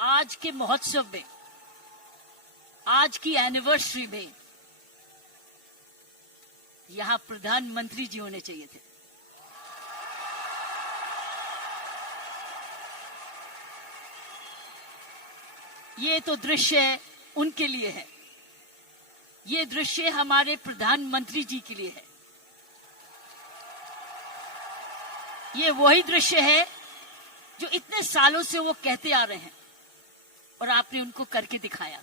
आज के महोत्सव में, आज की एनिवर्सरी में यहां प्रधानमंत्री जी होने चाहिए थे। ये तो दृश्य उनके लिए है, ये दृश्य हमारे प्रधानमंत्री जी के लिए है। ये वही दृश्य है जो इतने सालों से वो कहते आ रहे हैं और आपने उनको करके दिखाया।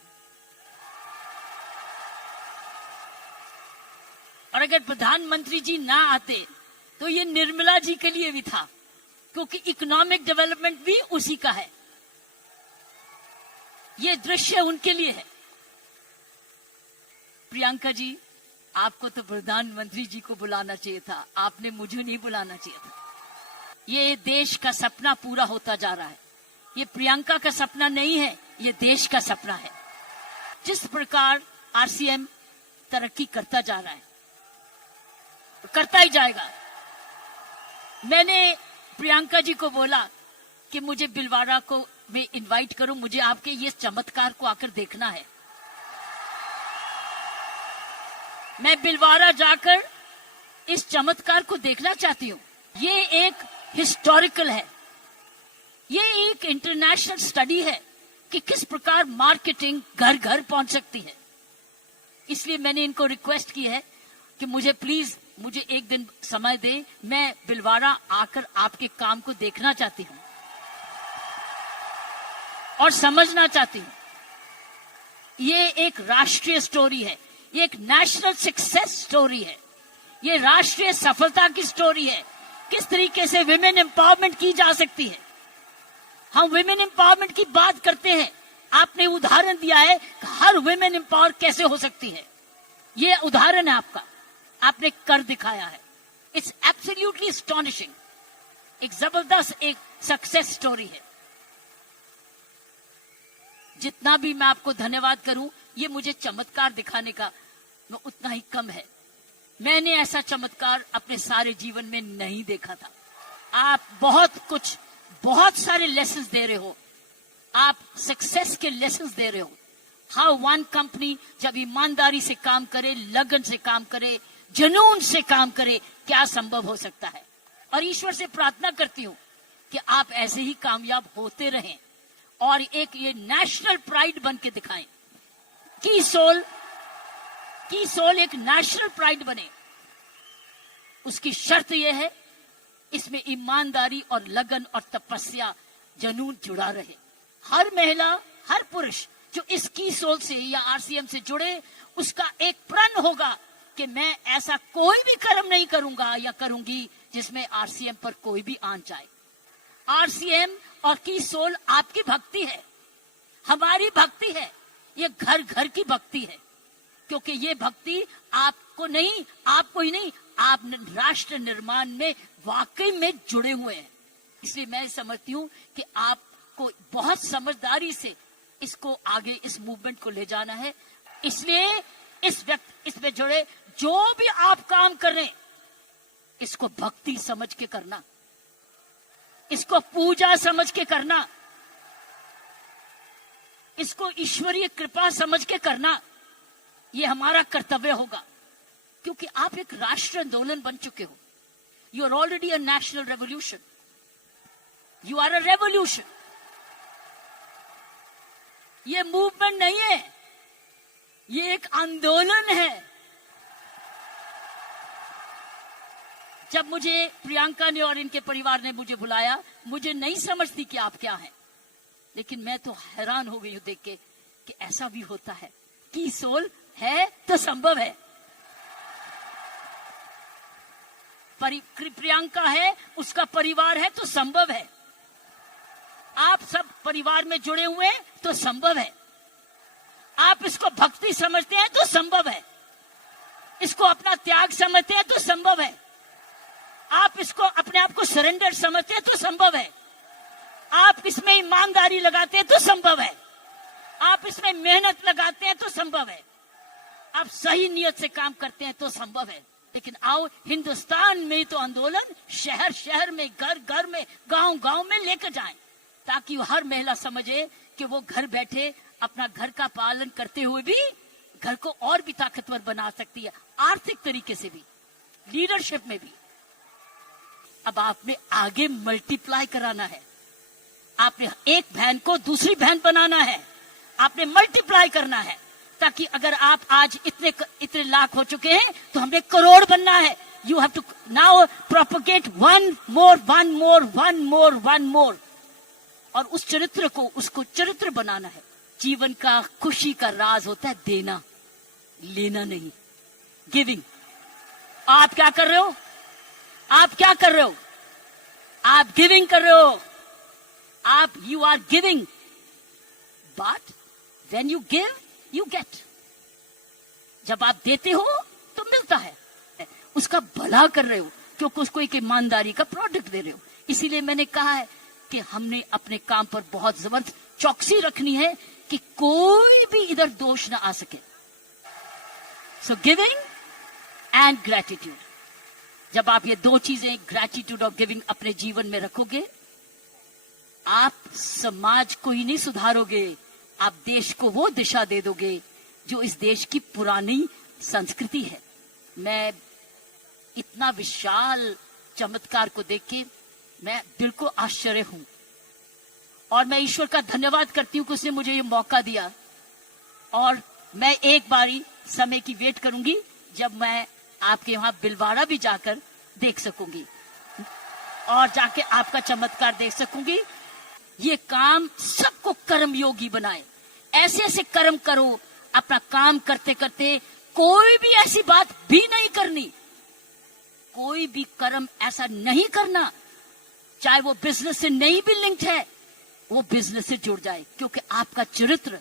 और अगर प्रधानमंत्री जी ना आते तो ये निर्मला जी के लिए भी था, क्योंकि इकोनॉमिक डेवलपमेंट भी उसी का है। ये दृश्य उनके लिए है। प्रियंका जी, आपको तो प्रधानमंत्री जी को बुलाना चाहिए था, आपने मुझे नहीं बुलाना चाहिए था। ये देश का सपना पूरा होता जा रहा है। ये प्रियंका का सपना नहीं है, ये देश का सपना है। जिस प्रकार आरसीएम तरक्की करता जा रहा है, करता ही जाएगा। मैंने प्रियंका जी को बोला कि मुझे बिलवाड़ा को मैं इनवाइट करूं, मुझे आपके ये चमत्कार को आकर देखना है। मैं बिलवाड़ा जाकर इस चमत्कार को देखना चाहती हूं। ये एक हिस्टोरिकल है, ये एक इंटरनेशनल स्टडी है कि किस प्रकार मार्केटिंग घर घर पहुंच सकती है। इसलिए मैंने इनको रिक्वेस्ट की है कि मुझे प्लीज मुझे एक दिन समय दे, मैं बिलवाड़ा आकर आपके काम को देखना चाहती हूं और समझना चाहती हूं। ये एक राष्ट्रीय स्टोरी है, ये एक नेशनल सक्सेस स्टोरी है, ये राष्ट्रीय सफलता की स्टोरी है। किस तरीके से विमेन एम्पावरमेंट की जा सकती है। हम विमेन एम्पावरमेंट की बात करते हैं, आपने उदाहरण दिया है कि हर विमेन एम्पावर कैसे हो सकती है। ये उदाहरण है आपका, आपने कर दिखाया है। इट्स एब्सोल्युटली एस्टोनिशिंग, एक जबरदस्त एक सक्सेस स्टोरी है। जितना भी मैं आपको धन्यवाद करूं, ये मुझे चमत्कार दिखाने का उतना ही कम है। मैंने ऐसा चमत्कार अपने सारे जीवन में नहीं देखा था। आप बहुत सारे लेसन्स दे रहे हो, आप सक्सेस के लेसन्स दे रहे हो। हाउ वन कंपनी जब ईमानदारी से काम करे, लगन से काम करे, जुनून से काम करे, क्या संभव हो सकता है। और ईश्वर से प्रार्थना करती हूं कि आप ऐसे ही कामयाब होते रहें और एक ये नेशनल प्राइड बन के दिखाएं। की सोल एक नेशनल प्राइड बने। उसकी शर्त यह है, इसमें ईमानदारी और लगन और तपस्या, जुनून जुड़ा रहे। हर महिला, हर पुरुष जो इस की सोल से या आरसीएम से जुड़े, उसका एक प्रण होगा कि मैं ऐसा कोई भी कर्म नहीं करूंगा या करूंगी जिसमें आरसीएम पर कोई भी आंच जाए। आरसीएम और की सोल आपकी भक्ति है, हमारी भक्ति है, ये घर घर की भक्ति है। क्योंकि ये भक्ति आपको ही नहीं, आप राष्ट्र निर्माण में वाकई में जुड़े हुए हैं। इसलिए मैं समझती हूं कि आपको बहुत समझदारी से इसको आगे, इस मूवमेंट को ले जाना है। इसलिए इसमें जुड़े जो भी आप काम कर रहे हैं, इसको भक्ति समझ के करना, इसको पूजा समझ के करना, इसको ईश्वरीय कृपा समझ के करना। ये हमारा कर्तव्य होगा, क्योंकि आप एक राष्ट्र आंदोलन बन चुके हो। You are already a national revolution, you are a revolution. ये मूवमेंट नहीं है, ये एक आंदोलन है। जब मुझे प्रियंका ने और इनके परिवार ने मुझे बुलाया, मुझे नहीं समझती कि आप क्या हैं, लेकिन मैं तो हैरान हो गई हूं देख के कि ऐसा भी होता है। की सोल है तो संभव है। प्रियंका है, उसका परिवार है तो संभव है। आप सब परिवार में जुड़े हुए हैं तो संभव है। आप इसको भक्ति समझते हैं तो संभव है। इसको अपना त्याग समझते हैं तो संभव है। आप इसको अपने आप को सरेंडर समझते हैं तो संभव है। आप इसमें ईमानदारी लगाते हैं तो संभव है। आप इसमें मेहनत लगाते हैं तो संभव है। आप सही नियत से काम करते हैं तो संभव है। लेकिन आओ, हिंदुस्तान में तो आंदोलन शहर शहर में, घर घर में, गांव गांव में लेकर जाएं, ताकि हर महिला समझे कि वो घर बैठे अपना घर का पालन करते हुए भी घर को और भी ताकतवर बना सकती है, आर्थिक तरीके से भी, लीडरशिप में भी। अब आपने आगे मल्टीप्लाई कराना है, आपने एक बहन को दूसरी बहन बनाना है, आपने मल्टीप्लाई करना है, ताकि अगर आप आज इतने लाख हो चुके हैं तो हमें करोड़ बनना है। You have to now propagate one more, और उस चरित्र को, उसको चरित्र बनाना है। जीवन का खुशी का राज होता है देना, लेना नहीं, गिविंग। आप क्या कर रहे हो? आप क्या कर रहे हो? आप गिविंग कर रहे हो। आप you are giving, but when you give you get. जब आप देते हो तो मिलता है, उसका भला कर रहे हो, क्योंकि उसको एक ईमानदारी का प्रोडक्ट दे रहे हो। इसीलिए मैंने कहा है कि हमने अपने काम पर बहुत जबरदस्त चौकसी रखनी है कि कोई भी इधर दोष ना आ सके। सो गिविंग एंड ग्रेटिट्यूड, जब आप ये दो चीजें, ग्रेटिट्यूड और गिविंग, अपने जीवन में रखोगे, आप समाज को ही नहीं सुधारोगे, आप देश को वो दिशा दे दोगे जो इस देश की पुरानी संस्कृति है। मैं इतना विशाल चमत्कार को देख के मैं दिल को आश्चर्य हूं, और मैं ईश्वर का धन्यवाद करती हूं कि उसने मुझे ये मौका दिया। और मैं एक बारी समय की वेट करूंगी जब मैं आपके वहां बिलवाड़ा भी जाकर देख सकूंगी और जाके आपका चमत्कार देख सकूंगी। ये काम सबको कर्मयोगी बनाए, ऐसे ऐसे कर्म करो, अपना काम करते करते कोई भी ऐसी बात भी नहीं करनी, कोई भी कर्म ऐसा नहीं करना, चाहे वो बिजनेस से नहीं भी लिंक्ड है, वो बिजनेस से जुड़ जाए। क्योंकि आपका चरित्र,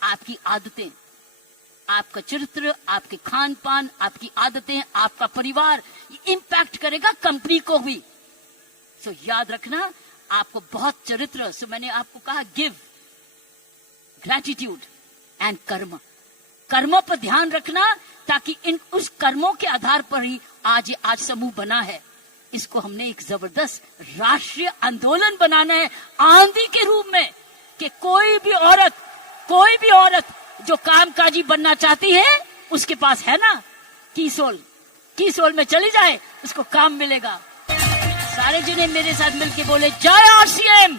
आपकी आदतें, आपका चरित्र, आपके खान पान, आपकी आदतें, आपका परिवार, ये इंपैक्ट करेगा कंपनी को भी। सो याद रखना, आपको बहुत चरित्र। सो मैंने आपको कहा गिव, ग्रेटिट्यूड एंड कर्म। कर्मों पर ध्यान रखना, ताकि उस कर्मों के आधार पर ही आज समूह बना है। इसको हमने एक जबरदस्त राष्ट्रीय आंदोलन बनाना है, आंधी के रूप में, कि कोई भी औरत जो कामकाजी बनना चाहती है, उसके पास है ना कीसोल में चली जाए, उसको काम मिलेगा। सारे जने मेरे साथ मिलके बोले, जय आरसीएम,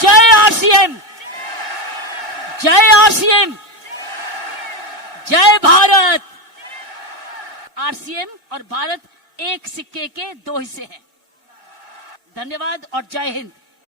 जय आरसीएम, जय आरसीएम, जय भारत। आरसीएम और भारत एक सिक्के के दो हिस्से हैं। धन्यवाद और जय हिंद।